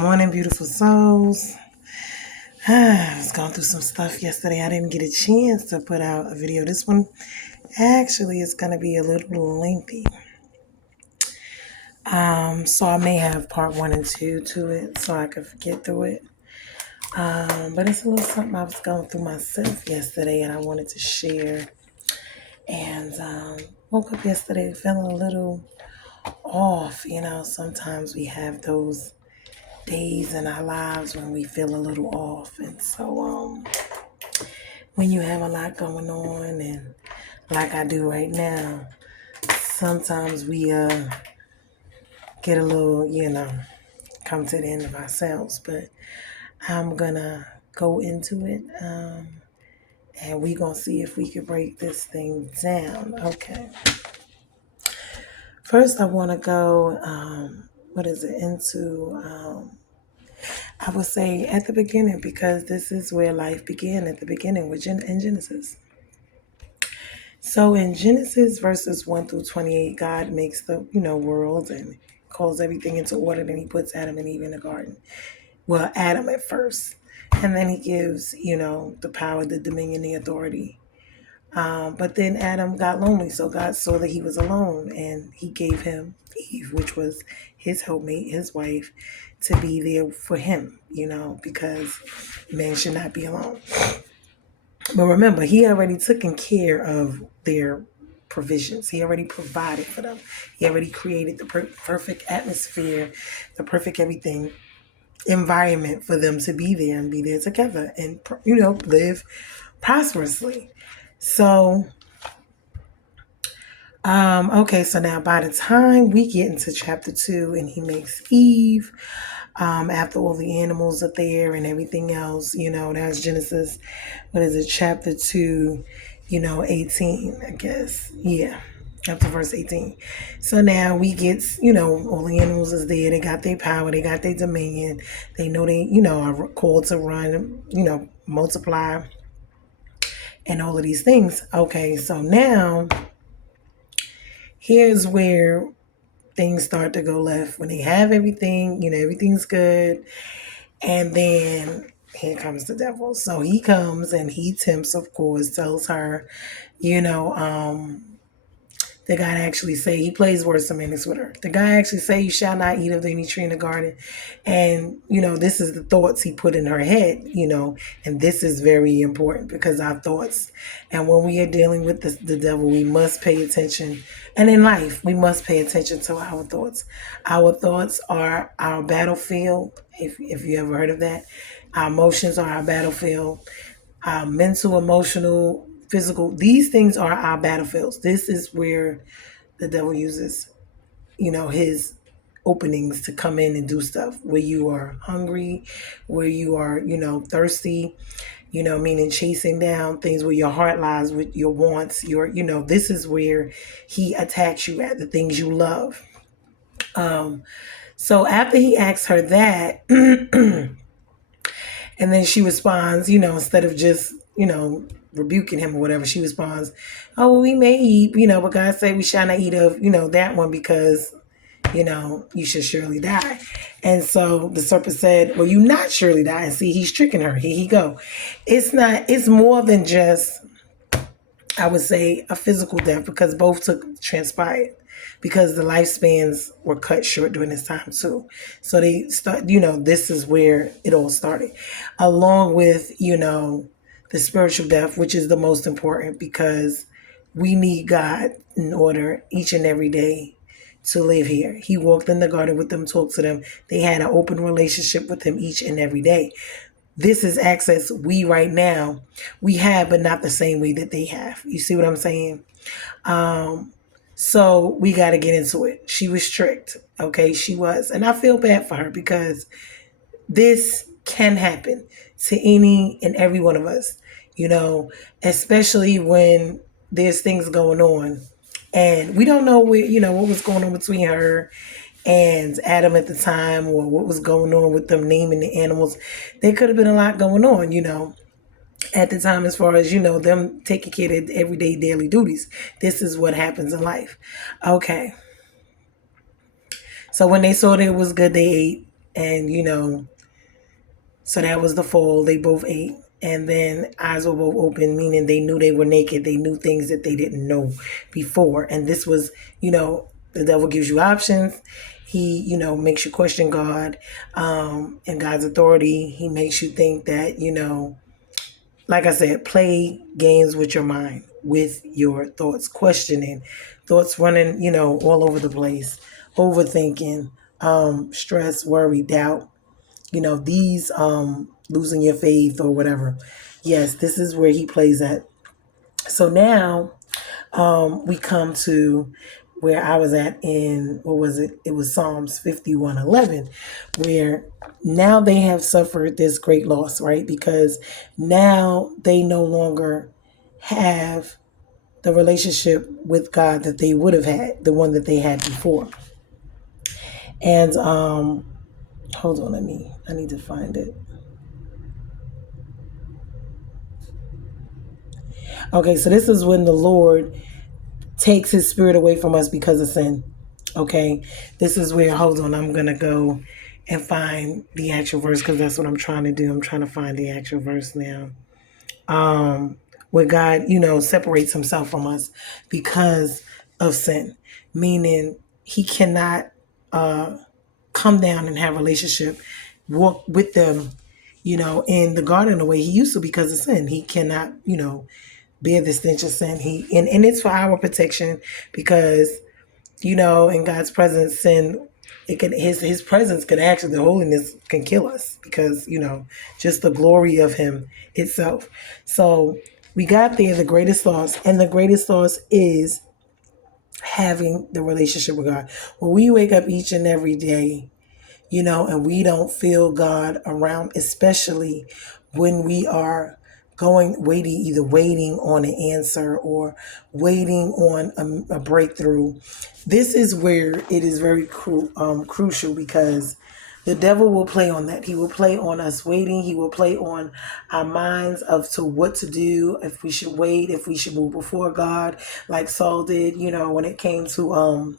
Morning, beautiful souls. I was going through some stuff yesterday. I didn't get a chance to put out a video. This one actually is going to be a little lengthy. So I may have part 1 and 2 to it so I could get through it. But it's a little something I was going through myself yesterday and I wanted to share. And woke up yesterday feeling a little off. Sometimes we have those days in our lives when we feel a little off. And so when you have a lot going on and like I do right now, sometimes we get a little, come to the end of ourselves. But I'm gonna go into it and we gonna see if we can break this thing down. Okay. First I wanna go into I would say at the beginning, because this is where life began at the beginning in Genesis. So in Genesis verses 1 through 28, God makes the, world and calls everything into order. Then he puts Adam and Eve in the garden. Well, Adam at first. And then he gives, the power, the dominion, the authority. But then Adam got lonely. So God saw that he was alone and he gave him Eve, which was his helpmate, his wife, to be there for him, because men should not be alone. But remember, he already taken care of their provisions. He already provided for them. He already created the perfect atmosphere, the perfect everything, environment for them to be there and be there together and, live prosperously. So, okay, so now by the time we get into chapter 2 and he makes Eve, after all the animals are there and everything else, that's Genesis, chapter 2, 18, I guess. Yeah, up to verse 18. So now we get, all the animals is there. They got their power. They got their dominion. They know they, are called to run, multiply and all of these things. Okay, so now here's where things start to go left. When they have everything, everything's good. And then here comes the devil. So he comes and he tempts, of course, tells her, the guy actually say, he plays word semantics with her. The guy actually say, you shall not eat of any tree in the garden. And, this is the thoughts he put in her head, and this is very important because our thoughts, and when we are dealing with the devil, we must pay attention. And in life, we must pay attention to our thoughts. Our thoughts are our battlefield, if you ever heard of that. Our emotions are our battlefield. Our mental, emotional, physical, these things are our battlefields. This is where the devil uses, his openings to come in and do stuff. Where you are hungry, where you are, thirsty, meaning chasing down things where your heart lies, with your wants, this is where he attacks you at the things you love. So after he asks her that, and then she responds, instead of just, rebuking him or whatever, she responds, oh, well, we may eat, but God said we shall not eat of, that one because, you should surely die. And so the serpent said, well, you not surely die. And see, he's tricking her. Here he go. It's more than just, I would say, a physical death, because both transpired, because the lifespans were cut short during this time too. So they start, this is where it all started, along with, the spiritual death, which is the most important, because we need God in order each and every day to live here. He walked in the garden with them, talked to them. They had an open relationship with him each and every day. This is access we right now, we have, but not the same way that they have. You see what I'm saying? So we got to get into it. She was tricked. Okay, she was. And I feel bad for her, because this can happen to any and every one of us, especially when there's things going on and we don't know where, what was going on between her and Adam at the time, or what was going on with them naming the animals. There could have been a lot going on, at the time, as far as, them taking care of their everyday daily duties. This is what happens in life. Okay. So when they saw that it was good, they ate. And, so that was the fall. They both ate. And then eyes were both open, meaning they knew they were naked. They knew things that they didn't know before. And this was, the devil gives you options. He, makes you question God and God's authority. He makes you think that, like I said, play games with your mind, with your thoughts, questioning, thoughts running, all over the place, overthinking, stress, worry, doubt, these losing your faith or whatever. Yes, this is where he plays at. So now we come to where I was at in, what was it? It was Psalms 51:11, where now they have suffered this great loss, right? Because now they no longer have the relationship with God that they would have had, the one that they had before. And hold on, I need to find it. Okay, so this is when the Lord takes his spirit away from us because of sin. Okay, this is where, hold on, I'm going to go and find the actual verse because that's what I'm trying to do. I'm trying to find the actual verse now. Where God, separates himself from us because of sin, meaning he cannot come down and have a relationship, walk with them, in the garden the way he used to because of sin. He cannot, bear the stench of sin. And it's for our protection because, in God's presence, sin, it can, his presence can actually, the holiness can kill us because, just the glory of him itself. So we got there, the greatest loss, and the greatest loss is having the relationship with God. When we wake up each and every day, and we don't feel God around, especially when we are either waiting on an answer or waiting on a breakthrough. This is where it is very crucial because the devil will play on that. He will play on us waiting. He will play on our minds of to what to do, if we should wait, if we should move before God, like Saul did, when it came to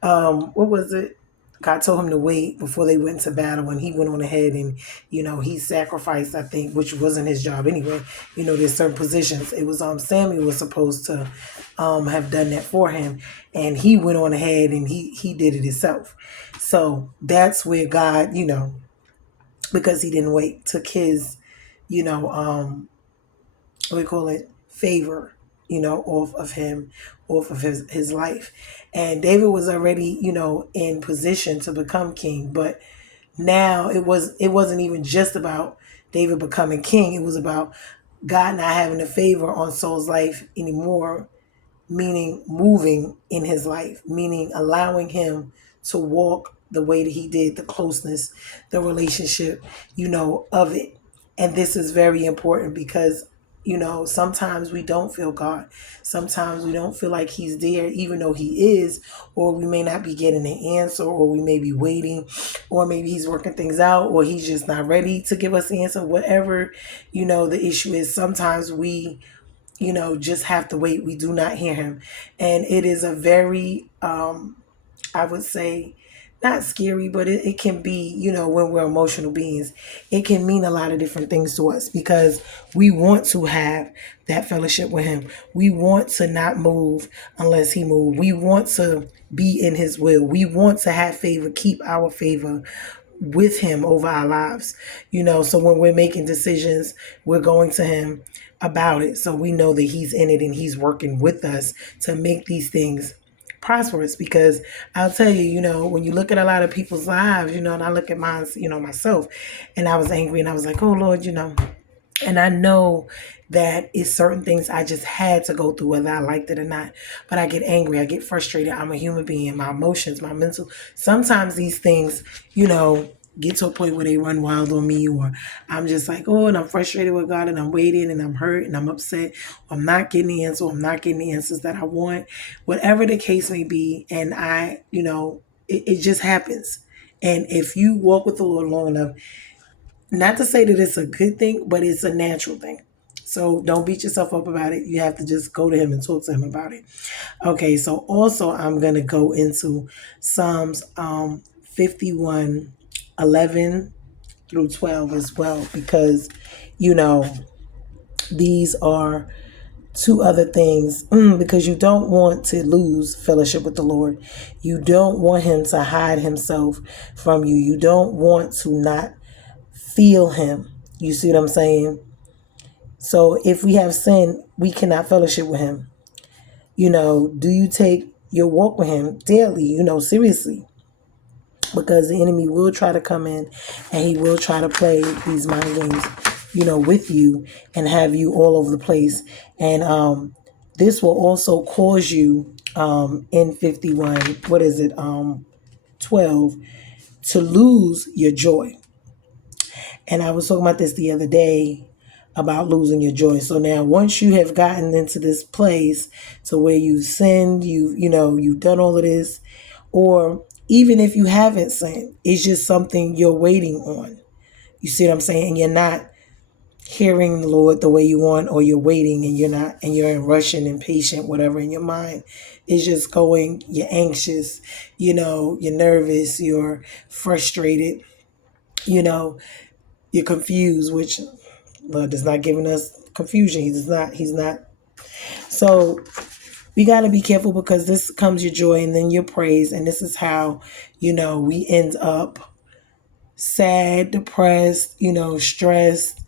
what was it? God told him to wait before they went to battle, and he went on ahead and, he sacrificed, I think, which wasn't his job anyway. There's certain positions. It was Samuel was supposed to have done that for him, and he went on ahead and he did it himself. So that's where God, because he didn't wait, took his, what we call it, favor, off of him, off of his life. And David was already, in position to become king, but now it wasn't even just about David becoming king. It was about God not having a favor on Saul's life anymore, meaning moving in his life, meaning allowing him to walk the way that he did, the closeness, the relationship, of it. And this is very important because, sometimes we don't feel God. Sometimes we don't feel like he's there, even though he is, or we may not be getting an answer, or we may be waiting, or maybe he's working things out, or he's just not ready to give us the answer, whatever, the issue is. Sometimes we just have to wait. We do not hear him. And it is a very, I would say, not scary, but it can be, when we're emotional beings, it can mean a lot of different things to us because we want to have that fellowship with him. We want to not move unless he moves. We want to be in his will. We want to have favor, keep our favor with him over our lives, so when we're making decisions, we're going to him about it. So we know that he's in it and he's working with us to make these things prosperous. Because I'll tell you, when you look at a lot of people's lives, and I look at mine, myself, and I was angry and I was like, oh Lord, and I know that it's certain things I just had to go through, whether I liked it or not. But I get angry, I get frustrated. I'm a human being. My emotions, my mental. Sometimes these things, get to a point where they run wild on me, or I'm just like, oh, and I'm frustrated with God, and I'm waiting, and I'm hurt, and I'm upset. I'm not getting the answer. I'm not getting the answers that I want. Whatever the case may be, and it just happens. And if you walk with the Lord long enough, not to say that it's a good thing, but it's a natural thing. So don't beat yourself up about it. You have to just go to him and talk to him about it. Okay, so also I'm going to go into Psalms 51:11 through 12 as well, because, you know, these are two other things, because you don't want to lose fellowship with the Lord. You don't want him to hide himself from you. You don't want to not feel him. You see what I'm saying? So if we have sin, we cannot fellowship with him. Do you take your walk with him daily, seriously? Because the enemy will try to come in and he will try to play these mind games, with you and have you all over the place. And this will also cause you in 51, 12, to lose your joy. And I was talking about this the other day about losing your joy. So now once you have gotten into this place to where you've sinned, you've done all of this, or even if you haven't sinned, it's just something you're waiting on. You see what I'm saying? And you're not hearing the Lord the way you want, or you're waiting and you're in rushing, impatient, whatever in your mind. It's just going, you're anxious, you're nervous, you're frustrated, you're confused, which Lord is not giving us confusion. He's not. So we got to be careful, because this comes your joy and then your praise. And this is how, we end up sad, depressed, stressed.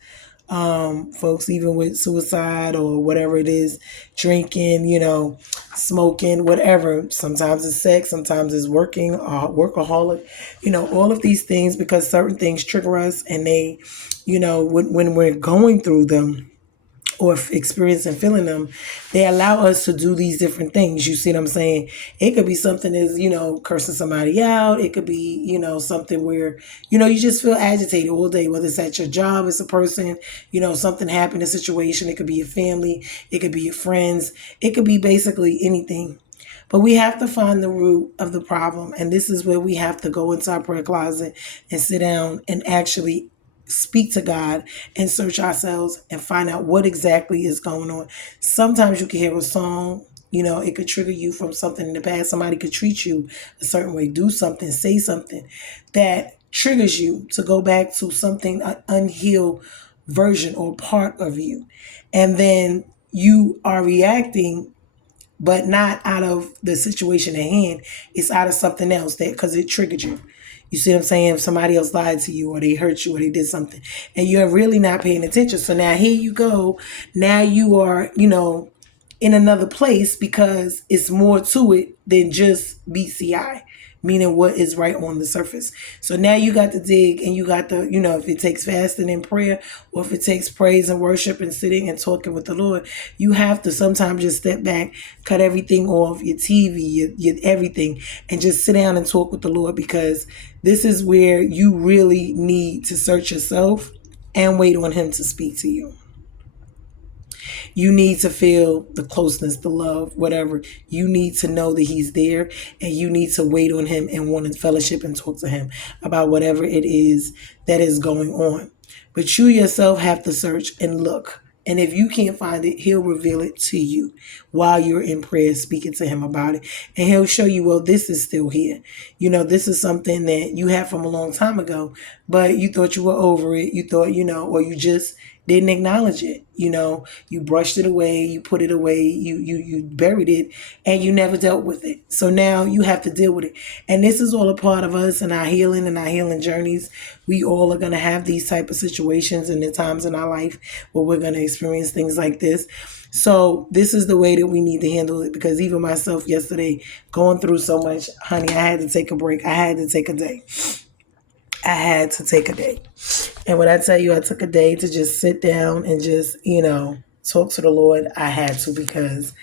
Folks, even with suicide or whatever it is, drinking, smoking, whatever. Sometimes it's sex, sometimes it's working, workaholic, all of these things, because certain things trigger us, and they, when we're going through them or experiencing feeling them, they allow us to do these different things. You see what I'm saying? It could be something as, cursing somebody out. It could be, something where, you just feel agitated all day, whether it's at your job, it's a person, something happened, a situation. It could be your family. It could be your friends. It could be basically anything. But we have to find the root of the problem. And this is where we have to go into our prayer closet and sit down and actually speak to God and search ourselves and find out what exactly is going on. Sometimes you can hear a song, it could trigger you from something in the past. Somebody could treat you a certain way, do something, say something that triggers you to go back to something, an unhealed version or part of you. And then you are reacting, but not out of the situation at hand. It's out of something else, that because it triggered you. You see what I'm saying? If somebody else lied to you, or they hurt you, or they did something, and you're really not paying attention. So now here you go. Now you are, in another place, because it's more to it than just BCI, meaning what is right on the surface. So now you got to dig, and you got to, if it takes fasting and prayer, or if it takes praise and worship and sitting and talking with the Lord, you have to sometimes just step back, cut everything off, your TV, your everything, and just sit down and talk with the Lord, because this is where you really need to search yourself and wait on him to speak to you. You need to feel the closeness, the love, whatever. You need to know that he's there, and you need to wait on him and want to fellowship and talk to him about whatever it is that is going on. But you yourself have to search and look. And if you can't find it, he'll reveal it to you while you're in prayer, speaking to him about it. And he'll show you, well, this is still here. This is something that you had from a long time ago, but you thought you were over it. You thought, or you just didn't acknowledge it. You brushed it away, you put it away, you buried it, and you never dealt with it. So now you have to deal with it. And this is all a part of us and our healing journeys. We all are going to have these type of situations and the times in our life where we're going to experience things like this. So this is the way that we need to handle it, because even myself yesterday, going through so much, honey, I had to take a break. I had to take a day. And when I tell you I took a day to just sit down and just, talk to the Lord, I had to, because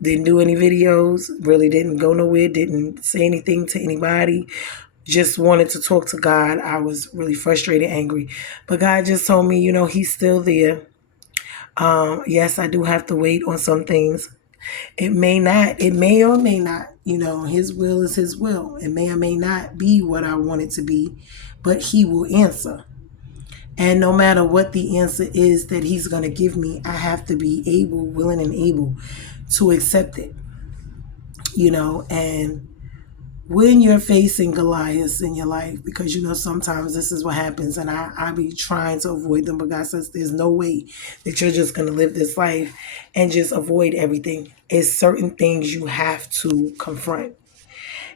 didn't do any videos, really didn't go nowhere, didn't say anything to anybody, just wanted to talk to God. I was really frustrated, angry. But God just told me, he's still there. Yes, I do have to wait on some things. It may or may not, his will is his will. It may or may not be what I want it to be, but he will answer. And no matter what the answer is that he's going to give me, I have to be able, willing and able to accept it, and when you're facing Goliaths in your life, because sometimes this is what happens, and I be trying to avoid them, but God says there's no way that you're just gonna live this life and just avoid everything. It's certain things you have to confront,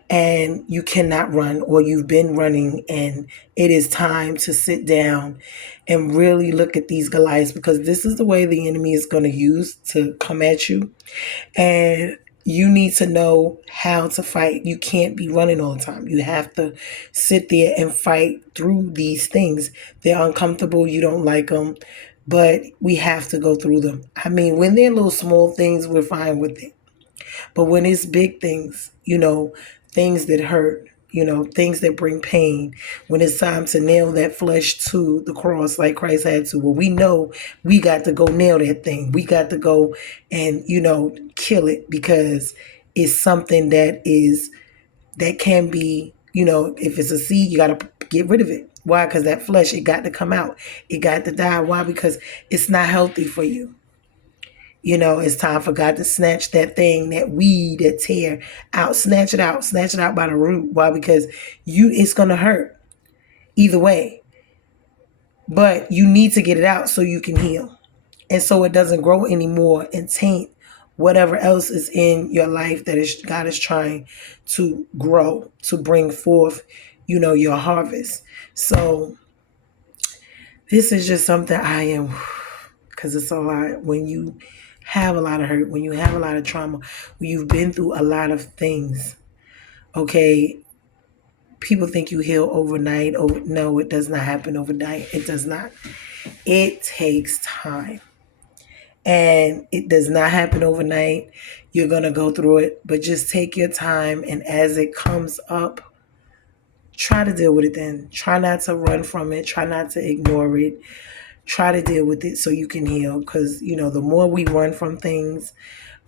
and you cannot run, or you've been running, and it is time to sit down and really look at these Goliaths, because this is the way the enemy is going to use to come at you. And you need to know how to fight. You can't be running all the time. You have to sit there and fight through these things. They're uncomfortable. You don't like them, but we have to go through them. I mean, when they're little small things, we're fine with it. But when it's big things, things that hurt, things that bring pain, when it's time to nail that flesh to the cross like Christ had to, well, we know we got to go nail that thing. We got to go and, kill it, because it's something that can be, if it's a seed, you got to get rid of it. Why? Because that flesh, it got to come out. It got to die. Why? Because it's not healthy for you. It's time for God to snatch that thing, that weed, that tear out, snatch it out by the root. Why? Because it's going to hurt either way, but you need to get it out so you can heal. And so it doesn't grow anymore and taint whatever else is in your life that God is trying to grow, to bring forth, your harvest. So this is just something because it's a lot. When you have a lot of hurt, when you have a lot of trauma, when you've been through a lot of things, okay, people think you heal overnight. No, it does not happen overnight. It does not. It takes time. And it does not happen overnight. You're going to go through it, but just take your time. And as it comes up, try to deal with it then. Try not to run from it. Try not to ignore it. Try to deal with it so you can heal. Because, the more we run from things,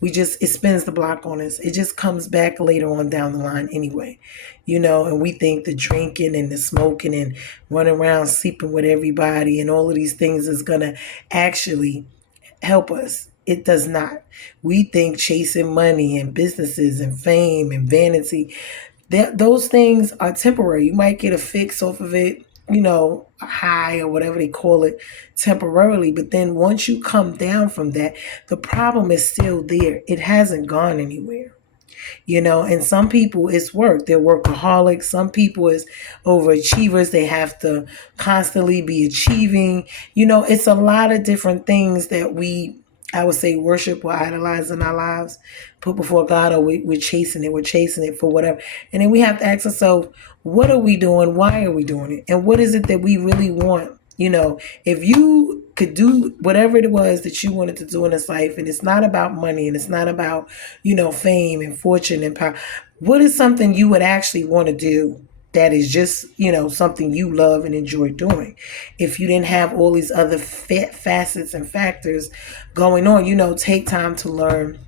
it spins the block on us. It just comes back later on down the line anyway, and we think the drinking and the smoking and running around sleeping with everybody and all of these things is going to actually help us. It does not. We think chasing money and businesses and fame and vanity, those things are temporary. You might get a fix off of it, a high or whatever they call it, temporarily. But then once you come down from that, the problem is still there. It hasn't gone anywhere. And some people, it's work. They're workaholics. Some people is overachievers. They have to constantly be achieving. It's a lot of different things that I would say, worship or idolize in our lives, put before God, or we're chasing it. We're chasing it for whatever. And then we have to ask ourselves, what are we doing? Why are we doing it? And what is it that we really want? If you could do whatever it was that you wanted to do in this life, and it's not about money, and it's not about, fame and fortune and power, what is something you would actually want to do that is just, something you love and enjoy doing? If you didn't have all these other facets and factors going on, take time to learn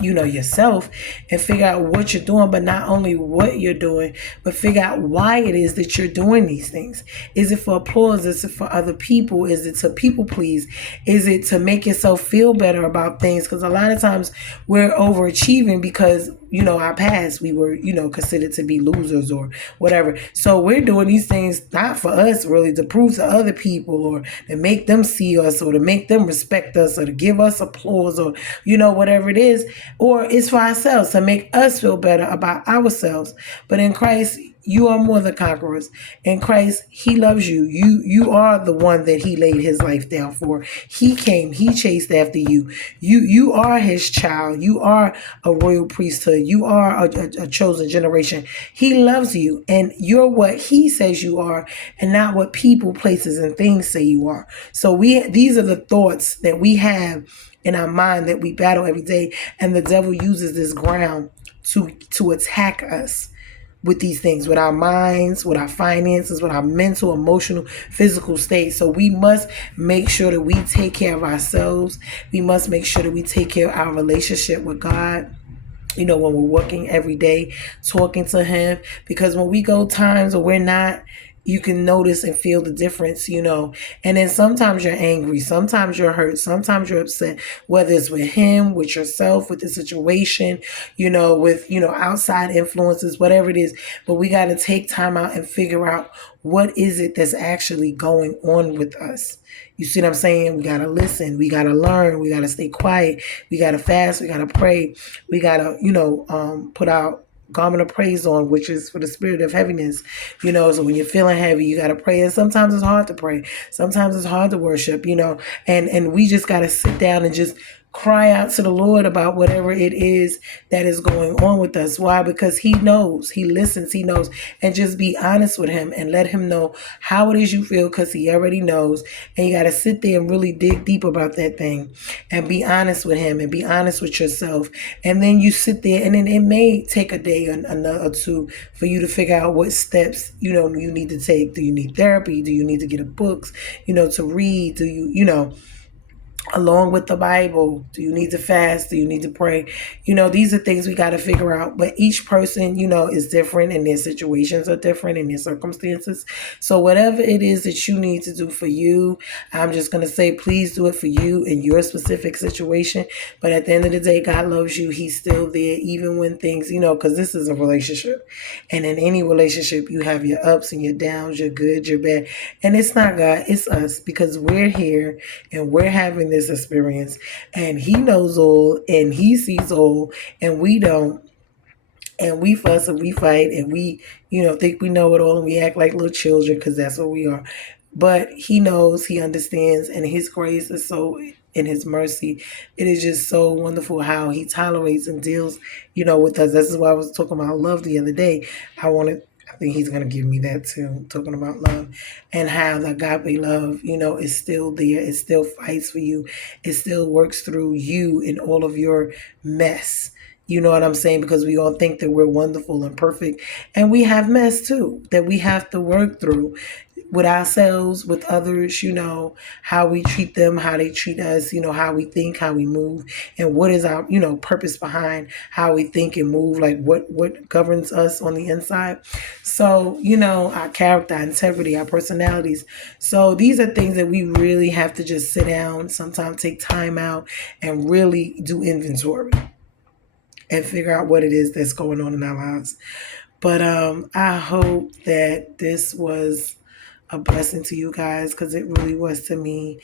yourself and figure out what you're doing, but not only what you're doing, but figure out why it is that you're doing these things. Is it for applause? Is it for other people? Is it to people please? Is it to make yourself feel better about things? Because a lot of times we're overachieving because, our past, we were, considered to be losers or whatever. So we're doing these things not for us really, to prove to other people, or to make them see us, or to make them respect us, or to give us applause, or, whatever it is. Or it's for ourselves, to make us feel better about ourselves. But in Christ, you are more than conquerors. In Christ, he loves you. You are the one that he laid his life down for. He came, he chased after you. You are his child. You are a royal priesthood. You are a chosen generation. He loves you, and you're what he says you are, and not what people, places, and things say you are. So these are the thoughts that we have in our mind that we battle every day, and the devil uses this ground to attack us with these things, with our minds, with our finances, with our mental, emotional, physical state. So we must make sure that we take care of ourselves. We must make sure that we take care of our relationship with God. When we're working every day, talking to him, because when we go times where we're not you can notice and feel the difference, And then sometimes you're angry, sometimes you're hurt, sometimes you're upset, whether it's with him, with yourself, with the situation, with, outside influences, whatever it is. But we got to take time out and figure out what is it that's actually going on with us. You see what I'm saying? We got to listen. We got to learn. We got to stay quiet. We got to fast. We got to pray. We got to, put out garment of praise on, which is for the spirit of heaviness. So when you're feeling heavy, you got to pray. And sometimes it's hard to pray. Sometimes it's hard to worship, and we just got to sit down and just cry out to the Lord about whatever it is that is going on with us. Why? Because he knows, he listens, he knows, and just be honest with him and let him know how it is you feel, because he already knows. And you got to sit there and really dig deep about that thing and be honest with him and be honest with yourself. And then you sit there, and then it may take a day or two for you to figure out what steps, you need to take. Do you need therapy? Do you need to get a books, to read? Do you, along with the Bible? Do you need to fast? Do you need to pray? These are things we got to figure out. But each person, is different, and their situations are different, and their circumstances. So whatever it is that you need to do for you, I'm just going to say, please do it for you in your specific situation. But at the end of the day, God loves you. He's still there, even when things, because this is a relationship. And in any relationship, you have your ups and your downs, your good, your bad. And it's not God, it's us, because we're here and we're having this experience, and he knows all and he sees all, and we don't. And we fuss and we fight, and we, think we know it all, and we act like little children, because that's what we are. But he knows, he understands, and his grace is so, in his mercy, it is just so wonderful how he tolerates and deals, with us. This is why I was talking about love the other day. I think he's going to give me that too, talking about love, and how the agape love, is still there. It still fights for you. It still works through you in all of your mess. You know what I'm saying? Because we all think that we're wonderful and perfect. And we have mess too that we have to work through with ourselves, with others, how we treat them, how they treat us, how we think, how we move, and what is our, purpose behind how we think and move, like what governs us on the inside. So, our character, our integrity, our personalities. So these are things that we really have to just sit down, sometimes take time out and really do inventory and figure out what it is that's going on in our lives. But I hope that this was a blessing to you guys, because it really was to me.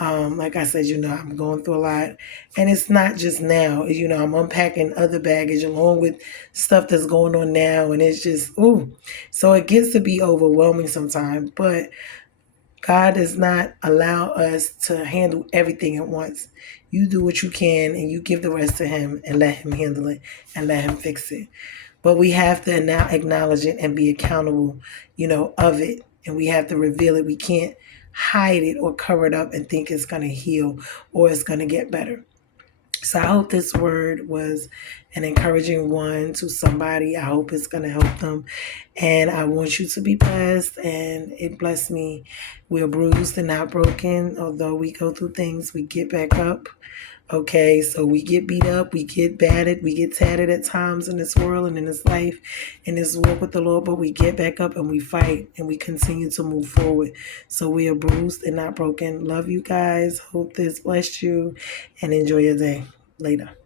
Like I said, I'm going through a lot, and it's not just now. I'm unpacking other baggage along with stuff that's going on now, and it's just, ooh. So it gets to be overwhelming sometimes, but God does not allow us to handle everything at once. You do what you can, and you give the rest to him and let him handle it and let him fix it. But we have to now acknowledge it and be accountable, of it. And we have to reveal it. We can't hide it or cover it up and think it's going to heal or it's going to get better. So I hope this word was an encouraging one to somebody. I hope it's going to help them. And I want you to be blessed. And it blessed me. We're bruised and not broken. Although we go through things, we get back up. Okay, so we get beat up, we get battered, we get tattered at times in this world and in this life, in this walk with the Lord, but we get back up and we fight and we continue to move forward. So we are bruised and not broken. Love you guys. Hope this blessed you, and enjoy your day. Later.